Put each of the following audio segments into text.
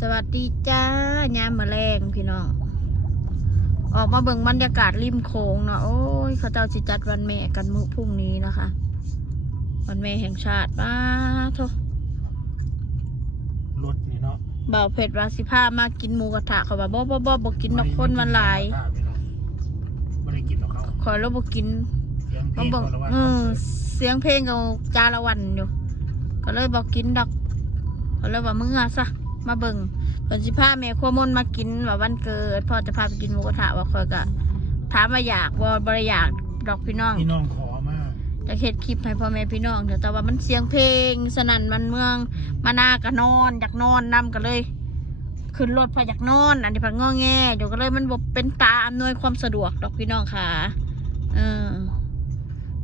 สวัสดีจ้ายามมะแรงพี่น้องออกมาเบิ่งบรรยากาศริมโขงเนาะโอ้ยเขาเจ้าสิจัดวันแม่กันมื้อพรุ่งนี้นะคะ วันแม่แห่งชาติป้าโทรถนี่เนาะบ่าวเผ็ดวาสิพามากินหมูกระทะเขาว่าบ่บ่บ่บ่กินนอกคนมันหลายไม่ได้กินหรอกเขาขอยแล้วบ่กินเสียงเพลมางเบิ่งเขาละว่าเออเสียงเพลงเขาจาละวันอยู่ ก็เลยบอกกินดอกก็เลยว่ามึงอะซะ มาเบิ่งเพิ่นสิพาแม่ครัวมนต์มากินว่าวันเกิดพ่อจะพาไปกินหมูกระทะว่าคอยก็ถามว่าอยากบ่บ่ได้อยากดอกพี่น้องพี่น้องขอมาจะเฮ็ดคลิปให้พ่อแม่พี่น้องเดี๋ยวแต่ว่ามันเสียงเพลง สนั่นมันเมือง มานาก็นอนอยากนอนนํก็เลยขึ้นรถพออยากนอน อันนี้พังงอแงเดี๋ยวก็เลยมันบ่เป็นตาอำนวยความสะดวกดอกพี่น้องค่ะ เออ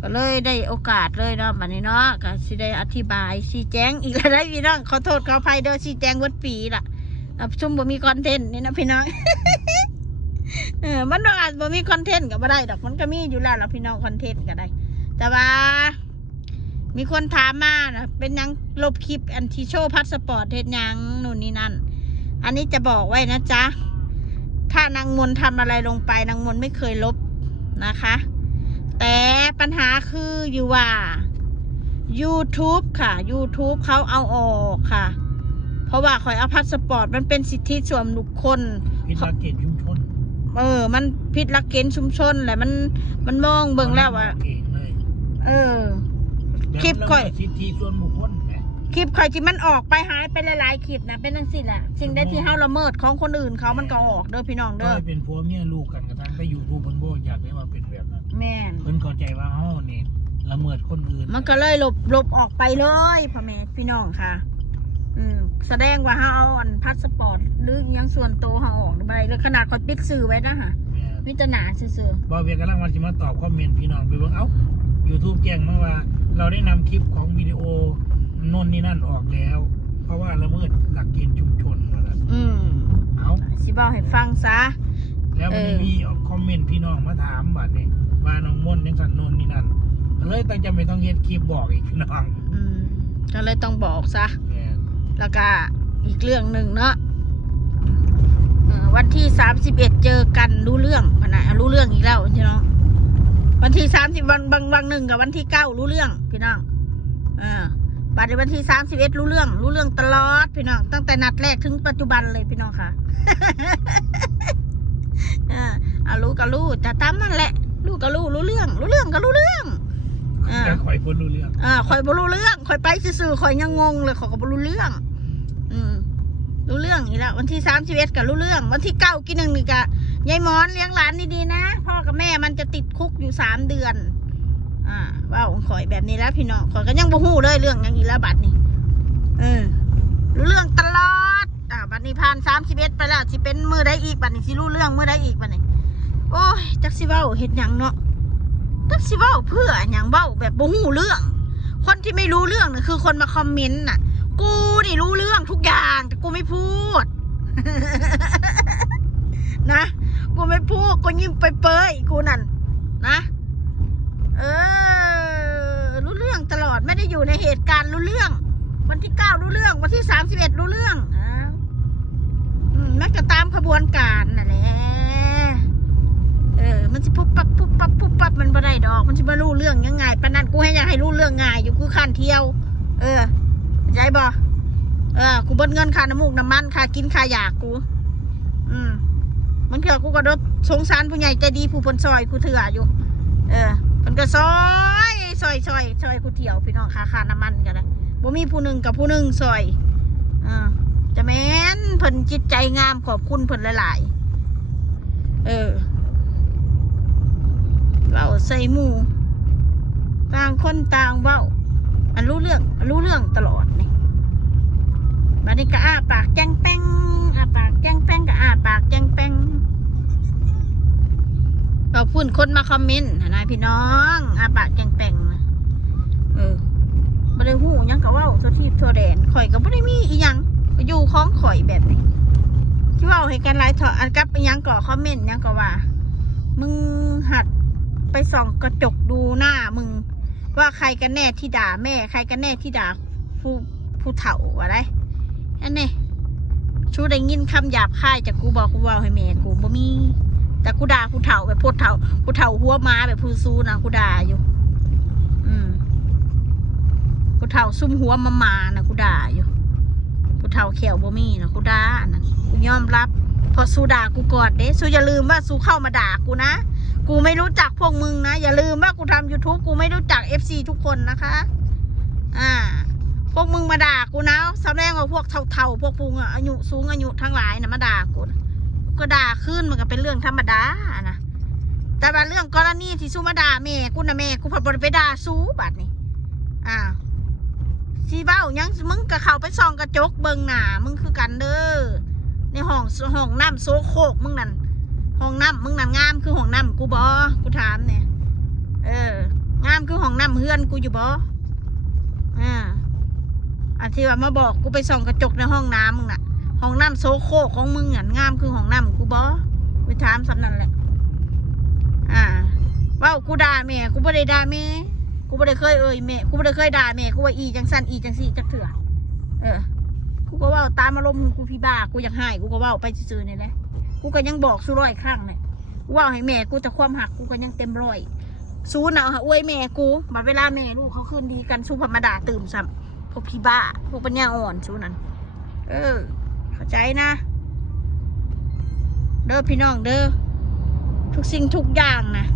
ก็เลยได้โอกาสเลยเนาะบัดนี้เนาะก็สิได้อธิบายชี้แจงอีกแล้วได้พี่น้องขอโทษขออภัยเด้อชี้แจงวัดปีล่ะรับชมบ่มีคอนเทนต์นี่นะพี่น้องเออมันบ่อาจบ่มีคอนเทนต์ก็บ่ได้ดอกมันก็มีอยู่แล้วล่ะพี่น้องคอนเทนต์ก็ได้ แต่ว่า มีคนถามมานะเป็นยังลบคลิปอันที่โชว์พาสปอร์ตเฮ็ดหยังนู่นนี่นั่น อันนี้จะบอกไว้นะจ๊ะ ถ้านางมนทำอะไรลงไปนางมนไม่เคยลบนะคะ แต่ ปัญหาคืออยู่ว่า YouTube ค่ะ YouTube เขาเอาออกค่ะ เพราะว่าคอยเอาพาสปอร์ตมันเป็นสิทธิส่วนบุคคลพิษลักเกตชุมชน เออ มันผิดหลักเกณฑ์ชุมชนแหละมันมันมองเบิ่งแล้วว่าเองเลยเออ คลิปค่อยสิทธิส่วนบุคคลแหมคลิปคอยที่มันออกไปหายไปหลายๆคลิปนะเป็นนั่นสิแหละสิ่งใดที่เฮาละเมิดของคนอื่นเขามันก็ออกเด้อพี่น้องก็เด้อให้เป็นผัวเมียลูกกันกระทั่งไปอยู่ทูบนโบอยากได้ว่าเป็นแบบนั้น แม่นเพิ่นเข้าใจว่าเฮานี่ละเมิดคนอื่นมันก็เลยลบลบออกไปเลยพ่อแม่พี่น้องค่ะ อืมแสดงว่าเฮาเอาอันพาสปอร์ตหรืออิหยังส่วนตัวเฮาออกไปเลยขนาดเขาปิดสื่อไว้นะฮะแม่นมิจนาซื่อบ่เวียกำลังวันสิมาตอบคอมเมนต์พี่น้องไปเบิ่งเอ้า YouTube แจ้งมาว่า เราได้นำคลิปของวิดีโอนนนี่นั่นออกแล้ว เพราะว่าละเมิดหลักเกณฑ์ชุมชนว่าซั่นๆอืมเอ้า สิบอกให้ฟังซะ แล้วมันเออ มีคอมเมนต์พี่น้องมาถามบัดนี้ ว่าน้องม่นยังสั่นโนนนี่นั่นก็เลยตั้งจำเป็นต้องเฮ็ดคลิปบอกอีกพี่น้องอืมก็เลยต้องบอกซะ แม่นแล้วก็อีกเรื่องหนึ่งเนาะเอ่อวันที่สามสิบเอ็ดเจอกันรู้เรื่องพะนะรู้เรื่องอีกแล้วพี่น้องวันที่สามสิบวันบางบางหนึ่งกับวันที่เก้ารู้เรื่องพี่น้องอ่าบัดนี้วันที่สามสิบเอ็ดรู้เรื่อง รู้เรื่องตลอดพี่น้องตั้งแต่นัดแรกถึงปัจจุบันเลยพี่น้องค่ะอ่าอ่ารู้ก็รู้แต่ตามนั่นแหละ รู้ก็รู้รู้เรื่อง รู้เรื่องก็รู้เรื่องอ่าแต่ข่อยพ้นรู้เรื่องอ่าข่อยบ่รู้เรื่องข่อยไปซื่อๆข่อยยังงงเลยข่อยก็บ่รู้เรื่อง อืมรู้เรื่องอีกแล้ววันที่สามสิบเอ็ดก็รู้เรื่อง วันที่เก้ากินหนึ่งนี่ก็ยายหมอนเลี้ยงหลานดีๆนะพ่อกับแม่มันจะติดคุกอยู่สามเดือน อ่าว่าของข่อยแบบนี้แล้วพี่น้องข่อยก็ยังบ่ฮู้เลยเรื่องอย่างนี้แล้วบัดนี้เออรู้เรื่องตลอด อ่าบัดนี้ผ่านสามสิบเอ็ดไปแล้วสิเป็นมือได้อีกบัดนี้สิรู้เรื่องมือได้อีกบัดนี้โอ้ยจักสิเว้าเฮ็ดหยังเนาะจักสิเว้าเพื่ออย่างเว้าแบบบ่ฮู้เรื่อง คนที่ไม่รู้เรื่องน่ะคือคนมาคอมเมนต์น่ะ กูนี่รู้เรื่องทุกอย่างแต่กูไม่พูด นะ กูไม่พูดกูยิ้มไปเปยกูนั่นนะเออ รู้เรื่องตลอดไม่ได้อยู่ในเหตุการณ์รู้เรื่อง วันที่เก้ารู้เรื่อง วันที่สามสิบเอ็ดรู้เรื่องอ้ามมันก็ตามขบวนการน่ะแหละ เออ มันสิปุ๊บปั๊บปุ๊บปั๊บปุ๊บปั๊บมันบ่ได้ดอก มันสิมา รื่องยังไงปานนั้นกูให้ยากให้รู้เรื่องง่ายอยู่กูขันเที่ยว เออใจบ่เออกูเบิดเงินค่าน้ำมูกน้ำมันค่ากินค่ายากู อืมมันเถื่อกูก็รถสงสารผู้ใหญ่ใจดีผู้พนซอยกูเถื่ออยู่ เออเพิ่นก็ซอยซอยซอยซอยกูเที่ยวพี่น้องค่าค่าน้ำมันกันนะบ่มีผู้หนึ่งกับผู้หนึ่งซอยอ่าจะแม่นเพิ่นจิตใจงามขอบคุณเพิ่นหลายๆเออเว้าใส่หมู่ ต่างคนต่างเว้าอันรู้เรื่องรู้เรื่องตลอดนี่บัดนี้ก็อ้าปากแจ้งแป้งอ้าปากแจ้งแป้งก็อ้าปากแจ้งแป้งขอบคุณคนมาคอมเมนต์นะพี่น้องอ้าปากแจ้งแป้งเออบ่ได้หูยังก็เว้าตัวทีบตัวแดนข่อยก็บ่ได้มีอีหยังอยู่ของข่อยแบบนี้ที่เว้าให้กันหลายเถอะอันกับอีหยังก็คอมเมนต์ยังก็ว่า มึงหัดไปส่องกระจกดูหน้ามึง ว่าใครกันแน่ที่ด่าแม่ ใครกันแน่ที่ด่าผู้ผู้เฒ่าอะไรนั่นนี่ชูได้ยินคำหยาบคายจากกูบอกกูว่าให้แม่กูบ่มี แต่กูด่ากูเฒ่าแบบโพดเฒ่ากูเฒ่าหัวม้าแบบพูซูนะกูด่าอยู่ อืมกูเฒ่าซุ่มหัวมามานะกูด่าอยู่กูเฒ่าแขวบ่มีนะกูด่านนั้นกูยอมรับ พอสู้ด่ากูกอดเด้สู้อย่าลืมว่าสู้เข้ามาด่ากูนะ กูไม่รู้จักพวกมึงนะ อย่าลืมว่ากูทำ youtube กูไม่รู้จัก fc ทุกคนนะคะ อ่า พวกมึงมาด่ากูนะแสดงว่าพวกเท่าๆพวกพุงอะอายุสูงอายุทั้งหลายนะมาด่ากูนะก็ด่าขึ้นมันก็เป็นเรื่องธรรมดานะแต่ว่าเรื่องกรณีที่สู้มาด่าแม่กูนะแม่กูผัดบริไปด่าสู้บัดนี้อ่าสีเบ้ายังมึงก็เข้าไปส่องกระจกเบิงหนามึงคือกันเด้อในห้องห้องน้ำโซโคกมึงนั่น ห้องน้ำมึงนั่นงามคือห้องน้ำกูบอกูถามเนี่ยเอองามคือห้องน้ำเฮือนกูอยู่บออ่าอันที่ว่ามาบอกกูไปส่องกระจกในห้องน้ำมึงน่ะ ห้องน้ำโซโคของมึงอะงามคือห้องน้ำกูบอไปถามสำนั่นแหละ อ่าว่ากูด่าแม่กูไม่ได้ด่าแม่กูไม่ได้เคยเอ่ยแม่กูไม่ได้เคยด่าแม่กูว่าอีจังสันอีจังสี่จักเถื่อเออ กูก็ว่าตามอารมณ์กูพี่บ้ากูอยากให้กูก็ว่าไปซื่อๆนี่แหละ กูก็ยังบอกสู้ร้อยครั้งเลยกูเว่าให้แม่กูแต่ความหักกูก็ยังเต็มร้อยสู้หนาวฮะอวยแม่กูมาเวลาแม่ลูกเขาคืนดีกันสู้พมดาตื่มซ้ำพวกพี่บ้าพวกปัญญาอ่อนชูนั้น เออ เข้าใจนะ เด้อพี่น้องเด้อทุกสิ่งทุกอย่างนะ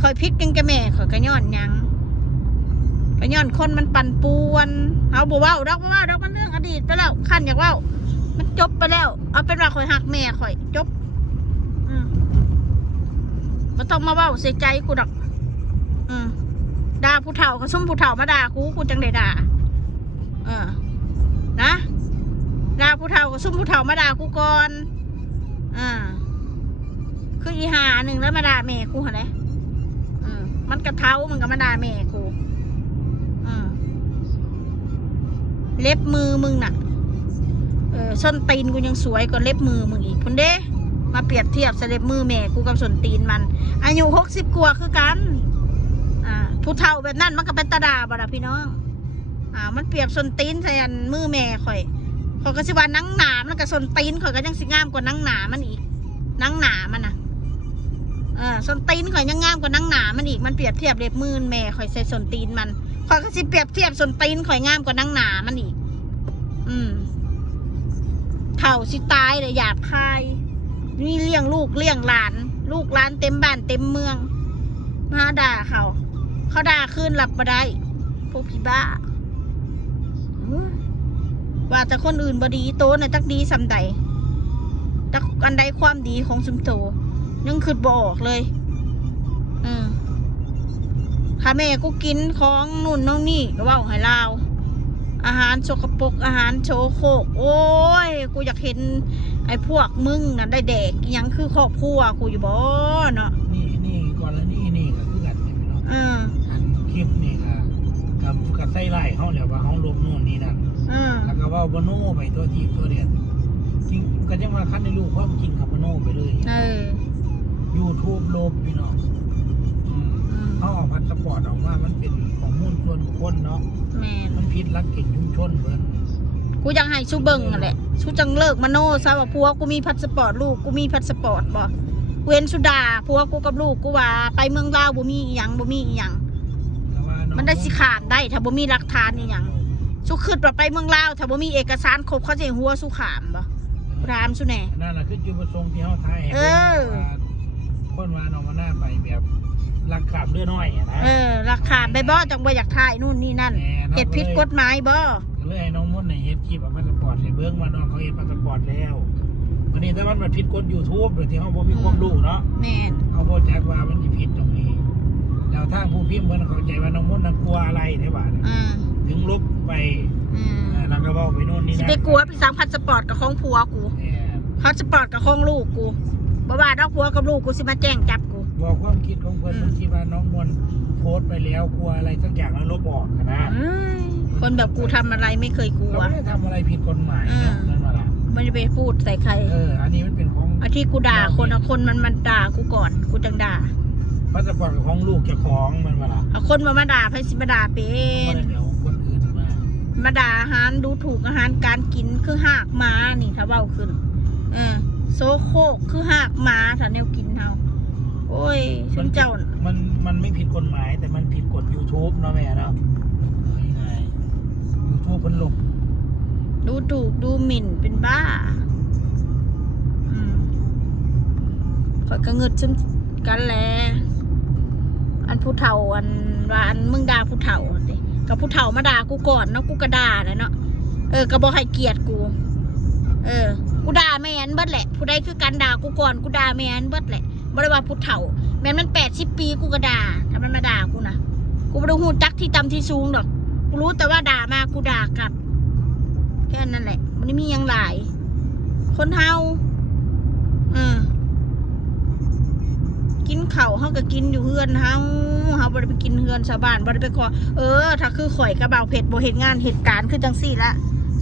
คอยพิษกันกับแม่คอยกระย้อนยังกระย้อนคนมันปั่นป่วนเอาบัวว่าดอกบัวว่าดอกมันเรื่องอดีตไปแล้วขั้นอยากเว่า มันจบไปแล้ว เอาเป็นว่าคอยหักแม่คอย จบ อืมไม่ต้องมาเว่าเสียใจกูดอก อืมด่าผู้เฒ่าก็ซุ่มผู้เฒ่ามาด่ากูกูจังได้ด่า เออ นะด่าผู้เฒ่าก็ซุ่มผู้เฒ่ามาด่ากูก่อนอ่าคืออีหาหนึ่งแล้วมาด่าแม่กูเหรอเนี่ยอืมมันกระเท้ามันก็มาด่าแม่กูอืมเล็บมือมึงน่ะ อส้นตีนกูยังสวยกว่าเล็บมือมึงอีกพุ่นเด้มาเปรียบเทียบเล็บมือแม่กูกับส้นตีนมัน อายุหกสิบกว่าคือกันอ่าผู้เฒ่าแบบนั้นมันก็เป็นตาดาบ่ละพี่น้องอ่ามันเปรียบส้นตีนใส่มือแม่ข่อยข่อยก็สิว่านังหนามันก็ส้นตีนข่อยก็ยังสิงามกว่านังหนามันอีกนังหนามันนะเออส้นตีนข่อยยังงามกว่านังหนามันอีกมันเปรียบเทียบเล็บมือแม่ข่อยใส่ส้นตีนมันข่อยก็สิเปรียบเทียบส้นตีนข่อยงามกว่านังหนามันอีก อืม เฒ่าสิตายเลยหยาบคาย นี่เลี้ยงลูกเลี้ยงหลาน ลูกหลานเต็มบ้านเต็มเมือง มาด่าเขา เขาด่าขึ้นหลับมาได้พวกพี่บ้า ว่าแต่คนอื่นบดีโตน่ะจักดีสำใดจักอันใดความดีของซุมโตยังคืดบออกเลย อืมข้าแม่กูกินของนู่นน้องนี่ก็ว่าให้ลาว อาหารสกปรกอาหารโชโครกโอ้ย กูอยากเห็น ไอ้พวกมึงน่ะได้แดกอิหยังคือครอบครัวกูอยู่บ่เนาะนี่นี่ก่อนแล้วนี่นี่ก็คือกันเนี่ยพี่น้องอืมอันคลิปนี่ค่ะกับกับไส้ไล่เขาเนี่ยว่าเขาลบนู่นนี่นั่นอืมแล้วก็เว่าบโนไปตัวทีตัวเดียนจริงก็ยังมาคัดในลูกความจริงกับบโนไปเลยเออยูทูบลบพี่น้อง ผิดหลักเก่งชุมชนเพิ่นกูยังให้ชูเบิงนั่นแหละชูจังเลิกมโนซะว่าพัวกูมีพาสปอร์ตลูกกูมีพาสปอร์ตบ่เว้นสุดาพัวกูกับลูกกูว่า ไปเมืองลาวบ่มีอีหยังบ่มีอีหยังแต่ว่าองมันได้สิขามได้ถ้าบ่มีหลักฐานอีหยังสุคิดว่าไปเมืองลาวถ้าบ่มีเอกสารครบเขาจะให้หัวสุขามบ่รามสุแหน่นั่นแหละคือจุดประสงค์ที่เขาไทยให้เออบิ่งว่าคนว่าน้องมาหน้าไปแบบ รักขามเรือน้อยอะนะเออหลักฐานไปบ่จังบ่อยากถ่ายนู่นนี่นั่นแหม่น้องเฮ็ดผิดกฎหมายบ่ก็เลยให้น้องมดในเฮ็ดคลิปเอาพาสปอร์ตให้เบิ่งว่าน้องเขาเฮ็ดพาสปอร์ตแล้ววันนี้ถ้ามันมาผิดกฎ YouTube โดยที่เขาบ่มีความรู้เนาะแม่นเขาบ่จักว่ามันสิผิดตรงนี้แล้วทางผู้พิมพ์เพิ่นเข้าใจว่าน้องมดน่ะกลัวอะไรได้บ่าดอืมถึงลบไปอืมเอ่อแล้วก็เว้าไปโน่นนี่สินะไปกลัวไปสั่งพาสปอร์ตกับของผัวกูแหม่พาสปอร์ตกับของลูกกูบ่ว่าดอกผัวกับลูกกูสิมาแจ้งจับกู บอกความคิดของเพิ่นอืมเพิ่นคิดว่าน้องมนต์โพสต์ไปแล้วกลัวอะไรสักอย่างแล้วลบออกอะนะเอ้ยคนแบบกูทำอะไรไม่เคยกลัวเราไม่ได้ทำอะไรผิดกฎหมายอืมนะนั่นมาละไม่ได้ไปพูดใส่ใครเออ อันนี้มันเป็นของอาที่กูด่าคนอะคนมันมาด่ากูก่อนกูจังด่าพาสปอร์ตกับของลูกเจ้าของมันมาละเอาคนมามาด่าไพสิมาด่าเป็ไม่นได้เดี๋ยวคนอื่นมามาด่าอาหารดูถูกอาหารการกินคือหากหมานี่เว้าขึ้น เออโซโครกคือหากหมาถ้าแนวกินเฮา โอ้ยชุนเจ้าน่ะมันมันไม่ผิดกฎหมาย แต่มันผิดกฎ YouTube เนาะแม่เนาะง่ายๆ YouTube มันหลบดูถูกดูหมิ่นเป็นบ้าอืมข่อยก็เงิดซึมกันแหละอันผู้เฒ่าอันว่าอันมึงด่าผู้เฒ่าดิกับผู้เฒ่ามาด่ากูก่อนเนาะกูก็ด่าแหละเนาะเออก็บอกให้เกียรติกู เออ กูด่าแม่นเบิดแหละ ผู้ใดคือการด่ากูก่อนกูด่าแม่นเบิดแหละ บ่ได้ว่าผู้เฒ่า แม่มันแปดสิบปีกูก็ด่าถ้ามันมาด่ากูนะกูไม่ได้หูจักที่ต่ำที่สูงดอก กูรู้แต่ว่าด่ามากูด่ากลับ แค่นั้นแหละ มันไม่มีหยังหลาย คนเฮาอืมกินเข่าเฮาก็กินอยู่เฮือนเฮาเฮาบ่ได้ไปกินเฮือนชาวบ้านบ่ได้ไปขอเออ ถ้าคือข่อยกระเบาเผ็ดบ่เฮ็ดงานเหตุการณ์คือจังซี่ละ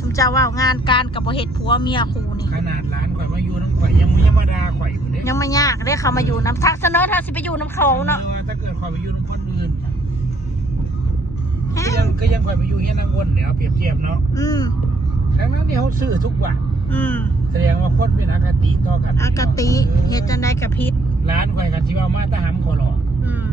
สมเจ้าว่างานการกับบ่เฮ็ดผัวเมียคูนี่ขนาดร้านข่อยมาอยู่น้ำข่อยยังไม่ยังมาด่าข่อย ยู่เด้ยังไม่ยากได้เขามาอยู่น้ำทักเสนอถ้าสิไปอยู่น้ำเขาเนาะออถ้าเกิดข่อยไปอยู่น้ำคนอื่นก็ยังก็ยังข่อยไปอยู่เฮียนางวนเนี่ยเอาเปรียบเทียบเนาะอืมทั้งนั้นเนี่ยเขาซื้อทุกวันอืมแสดงว่าคนเป็นอคติต่อกันอากติเฮ็ดจังไดกับพิษร้านข่อยกันที่ว่ามาตาหำขอหลออืม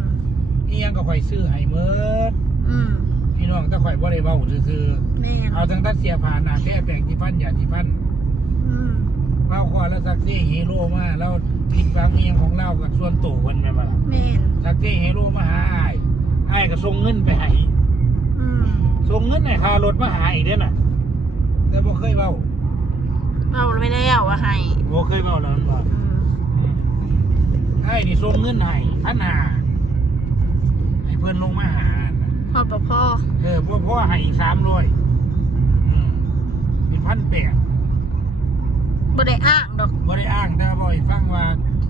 นี่ยังก็ข่อยซื้อให้เมิดอืมพี่น้องถ้าข่อยบ่ได้เว้าซื่อแม่นๆเอาทั้งตัดเสียผ่านหนาแท้แปลงที่พันยาที่พันอืม เว้าคอแล้วสักเซ่ฮีโร่มาแล้วผิดหวังเอียงของเรากับส่วนตัวเพิ่นแม่นบ่ล่ะแม่นสักเซ่ฮีโร่มาหาอ้ายอ้ายก็ส่งเงินไปให้อืมส่งเงินให้ค่ารถมาหาอีกเด้อน่ะ แต่บ่เคยเว้าเราไม่ได้เอาว่าให้บ่เคยเว้าแล้วมันบ่อืมไอ้นี่ส่งเงินให้พันหาให้เพื่อนลงมาหาน่ะ พ่อปพ่อเออพ่อพ่อให้อีกสามร้อยเป็นพันแปด บ่ได้อ้างดอกบ่ได้อ้างแต่ว่าบ่ให้ฟังว่า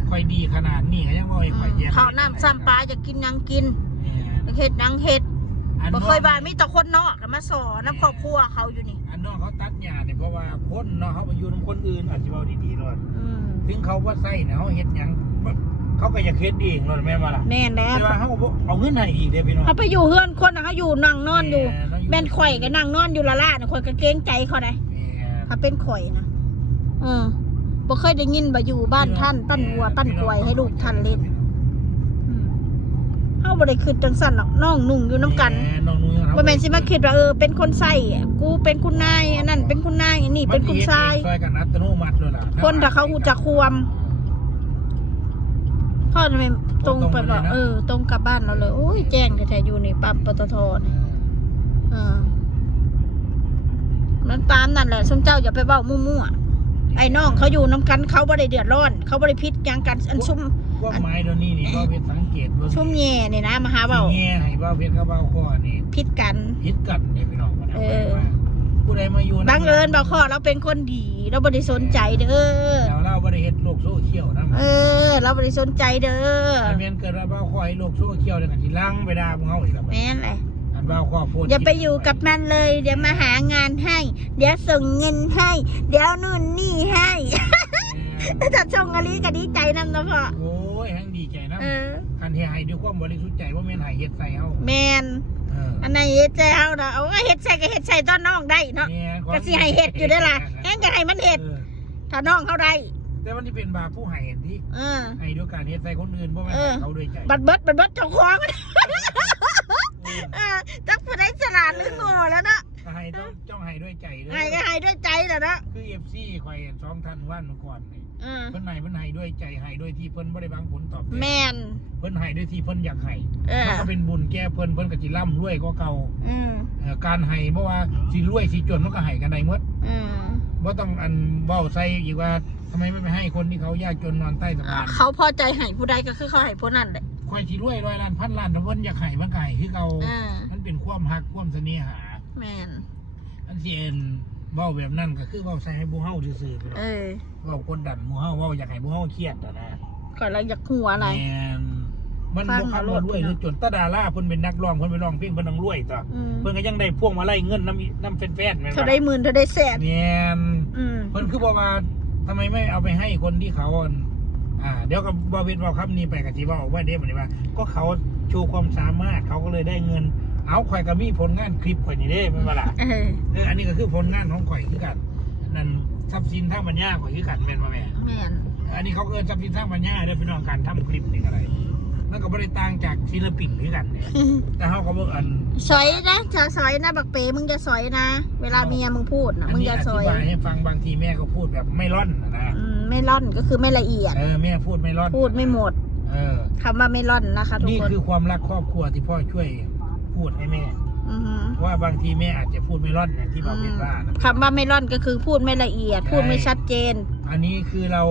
ค่อยดีขนาดนี้ก็ยังบ่ให้ค่อยแย่ข้าวน้ำซ้ำปลาจะกินหยังกินเออเฮ็ดหยังเฮ็ดอันบ่น้องเคยว่ามีแต่คนนอกมาสอนน้ำครอบครัวเขาอยู่นี่ อันน้องเขาตัดหญ้าเนี่ยเพราะว่าคนเนาะเขาไปอยู่นํคนอื่นอาจสิเว้าดีๆเนาะอืมถึงเขาบ่ใส่เนี่ยเขาเฮ็ดหยังเขาก็อยากเฮ็ดเองเนาะแม่นบ่ล่ะแม่นแล้วแต่ว่าเขาก็บ่เอาเงินให้อีกเด้อพี่น้องเขาไปอยู่เฮือนคนน่ะเขาอยู่นั่งนอนอยู่แม่แม่นข่อยก็นั่งนอนอยู่ละล่ะน่ะข่อยก็เกรงใจเขาได้แม่ถ้าเป็นข่อยนะ เออบ่เคยได้ยินบ่อยู่บ้านท่านปั้นวัวปั้นควายให้ลูกท่านเล่นอืมเฮาบ่ได้คิดจังซั่นหรอกน้องนุ่งอยู่น้ำกันแน้องนุ้ยครับบ่แม่นสิมาคิดว่าเออเป็นคนใส่อะกูเป็นคุณนายอันนั้นเป็นคุณนายอันนี้เป็นคุณชายซอยกันอัตโนมัติเลยล่ะคนถ้าเขาหูจักควมพ่อทำไมตรงไปบอกเออ ตรงกลับบ้านเราเลยโอ้ยแจ้งแท้ๆอยู่นี่ปั๊มปตทนี่เออนั้นตามนั่นแหละสมเจ้าอย่าไปเบ้ามั่วๆ ไอ้น้องเขาอยู่น้ำกันเขาบ่ได้เดือดร้อน เขาบ่ได้พิษหยังกันอันชุ่มพวกไม้ตัวนี้นี่ว่าเป็นสังเกตเบิ่งชุ่มแย่นี่นะมาหาเบาแง่ให้ว่าเป็นกับเบาข้อนี่พิษกันพิษกันเนี่ยพี่น้องมันเออผู้ใดมาอยู่บังเอิญเบาข้อเราเป็นคนดีเราบ่ได้สนใจเด้อแล้วเราบ่ได้เฮ็ดโลกโซเชียลนะเออ เราบ่ได้สนใจเด้อถ้าแม่นเกิดว่าเบาข้อให้โลกโซเชียลเนี่ยก็สิลังไปด่าพวกเฮาอีกแล้วแม่นแหละอันเบาข้อโพดอย่าไปอยู่กับมันเลย เดี๋ยวมาหางานให้ เดี๋ยวส่งเงินให้ เดี๋ยวนู่นนี่ให้ถ้าส่งอะไรก็ดีใจนั่นนะพ่อโอ้ยแฮงดีใจนะเออคันเฮ็ดให้ด้วยความบริสุทธิ์ใจว่าแม่นให้เฮ็ดใส่เฮาแมนเอออันไหนเฮ็ดใจเฮาเนาะเอาก็เฮ็ดใส่ก็เฮ็ดใส่ตอนน้องได้เนาะแม่นความก็สิให้เฮ็ดอยู่ได้อล่ะแห้งก็ให้มันเฮ็ดเออถ้าน้องเขาได้แต่มันที่เป็นบาปผู้ให้เห็นที่เออให้ด้วยการเฮ็ดใส่คนอื่นเพราะว่าเออเขาด้วยใจบัดเบิดบัดเบิดเจ้าของเออเออ จักผู้ใดฉลาดหรือโง่แล้วเนาะถ้าให้ต้องจ้องให้ด้วยใจเด้อให้ก็ให้ด้วยใจแหละเนาะคือ FC ข่อยเห็นสองท่านว่านก่อนนี่เออเพิ่นให้เพิ่นให้ด้วยใจให้ด้วยที่เพิ่นบ่ได้หวังผลตอบแทนแมน เพิ่นให้ด้วยที่เพิ่นอยากให้เออ มันก็เป็นบุญแก่เพิ่นเพิ่นก็สิร่ำรวยกว่าเก่าอืมเอ่อการให้บ่ว่าสิรวยสิจนมันก็ให้กันได้หมด อืมบ่ต้องอันเว้าใส่อีกว่าทำไมไม่ไปให้คนที่เขายากจนนอนใต้สะอ่าพานเขาพอใจให้ผู้ใดก็คือเขาให้ผู้นั้นแหละ ข่อยสิรวยร้อยล้านพันล้านแต่เพิ่นอยากให้มันก็ให้คือเก่าอ่า มันเป็นความฮักความเสน่หาแมนอันที่เอ็นเว้าแบบนั้นก็คือเว้าใส่ให้หมู่เฮาซื่อๆพี่น้องเออเว้ากดดันหมู่เฮาเว้าอยากให้หมู่เฮาเครียดอะนะก่อนเราอยากหัวอะไร แม่นมันฟับ่งคำเอาโลว่าดรวยหรือจนตาดาราเพิ่นเป็นนักร้องเพิ่นไปร้องเพลงเพิ่นต้องรวยต่ออืมเพิ่นก็ยังได้พวงมาลัยเงินน้ำน้ำแฟนๆแม่นเธอบ่ได้หมื่นเธอได้แสนแม่น อืม เพิ่นคือบอกว่าทำไมไม่เอาไปให้คนที่เขาอั่น อ่าเดี๋ยวก็บ่เว้นเว้าคำนี้ไปก็สิเว้าว่าเด้บัดนี้ว่า ก็เขาโชว์ความสามารถเขาก็เลยได้เงิน เอาข่อยก็มีผลงานคลิปข่อยนี่เด้แม่นบ่ล่ะเออเอออันนี้ก็คือผลงานของข่อยคือกันนั่นทรัพย์สินทางปัญญาข่อยคือกันแม่นบ่แม่แม่นอันนี้เขาเอิ้นทรัพย์สินทางปัญญาเด้อพี่น้องการทำคลิปนี่อะไรมันก็บ่ได้ต่างจากศิลปินคือกันเนี่ยแต่เขาก็บ่อันสอยนะจะสอยนะบักเป๋มึงจะสอยนะ เวลาเมียมึงพูดนะอันมึงนี้จะอสอธิยบายให้ฟังบางทีแม่ก็พูดแบบไม่ร่อนนะนะอืม ไม่ร่อนก็คือไม่ละเอียด เออแม่พูดไม่ร่อนพูดไม่หมดเออ คำว่าไม่ร่อนนะคะ ทุกนี่คนคือความรักครอบครัวที่พ่อช่วยพูดให้แม่ อือหือว่าบางทีแม่อาจจะพูดไม่ร่อนอย่างที่บอกเป็นว่านะ คำว่าไม่ร่อนก็คือพูดไม่ละเอียด พูดไม่ชัดเจน อันนี้คือเรา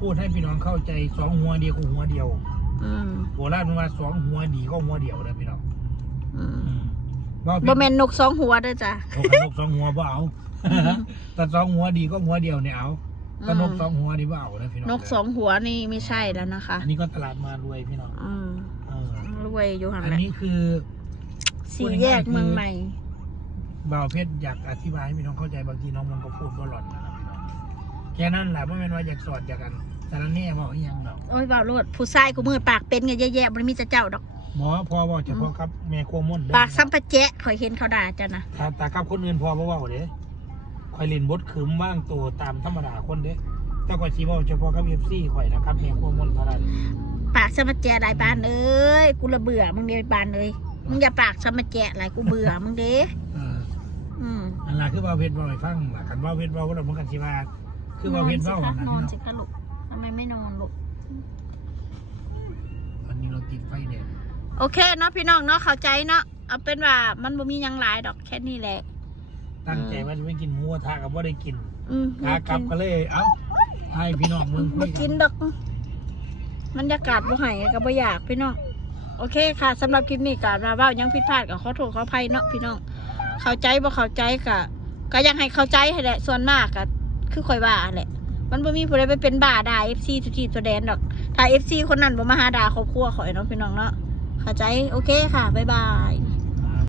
พูดให้พี่น้องเข้าใจสองหัวเดียวกับหัวเดียวอืมโบราณมันว่าสองหัวดีก็หัวเดียวนะพี่น้องอืมว่าบ่แมนนกสองหัวเด้อจ้ะ โอ้ขนกสองหัวบ่เอาแต่สองหัวดีก็หัวเดียวเนี่ยเอา แต่นกสองหัวดีบ่เอานะพี่น้องนกสองหัวนี่ไม่ใช่แล้วนะคะ อันนี้ก็ตลาดมารวยพี่น้องอืมเออรวยอยู่ห่างอันแหละนี้คือสี่แยกเมืองใหม่บ่าวเพชรอยากอธิบายให้พี่น้องเข้าใจบางทีน้องมันก็พูดบ่หล่อนนะครับพี่น้องแค่นั้นแหละไม่เป็นว่าอยากสอนอยากกันแต่ละแน่บอกอีหยังดอกโอ้ยบ่าวโลดผู้ชายกูมือปากเป็นไงแย่ๆมันมีแต่เจ้าดอกหมอพอบอกเฉพาะครับแม่โคมนเด้อปากซ้ำปะแจ๊ะข่อยเห็นเขาด่าจ้ะนะถ้าแต่กับคนอื่นพอบ่เว้าเด้ ข่อยเล่นบทขืมว่างตัวตามธรรมดาคนเด้แต่ข่อยสิเว้าเฉพาะกับ FC ข่อยนะครับแม่โคมนเท่านั้นปากซ้ำปะแจ๊ะหลายบานเอ้ยกูระเบื่อมึงเดบานเลยมึงอย่าปากซ้ำปะแจ๊ะหลายกูเบื่อมึงเด้เอออืมอันล่ะคือบ่าวเพชรเว้าให้ฟังล่ะกันบ่าวเพชรเว้าก็แล้วมันก็สิว่าคือบ่าวเพชรเว้าคะนะนอนพี่สิน้องคะลูกทำไมไม่นอนลูกอันนี้เราติดไฟแดง โอเคเนาะพี่น้องเนาะเข้าใจเนาะเอาเป็นว่ามันบ่มีหยังหลายดอกแค่นี้แหละ ตั้งใจว่าจะไปกินหมูกระทะก็บ่ได้กินอืมขากลับก็เลย เอ้าให้พี่น้องมึงคุบ่ยกิกันนดอกบรรยากาศบ่ให้ก็บ่อยากพี่น้องโอเคค่ะสำหรับคลิปนี้ก็มาเว้ายังผิดพลาดก็ขอโทษขออภัยเนาะพี่น้อง เข้าใจบ่เข้าใจก็ก็ยังให้เข้าใจให้แหละ ส่วนมากก็คือข่อยว่าแหละ มันบ่มีผู้ใดไปเป็นบ้าด่า FC ทุกทีตัวแดนดอก ถ้า FC คนนั้นบ่มาหาด่าครอบครัวข่อยเนาะพี่น้องเนาะเข้าใจโอเคค่ะบ๊ายบาย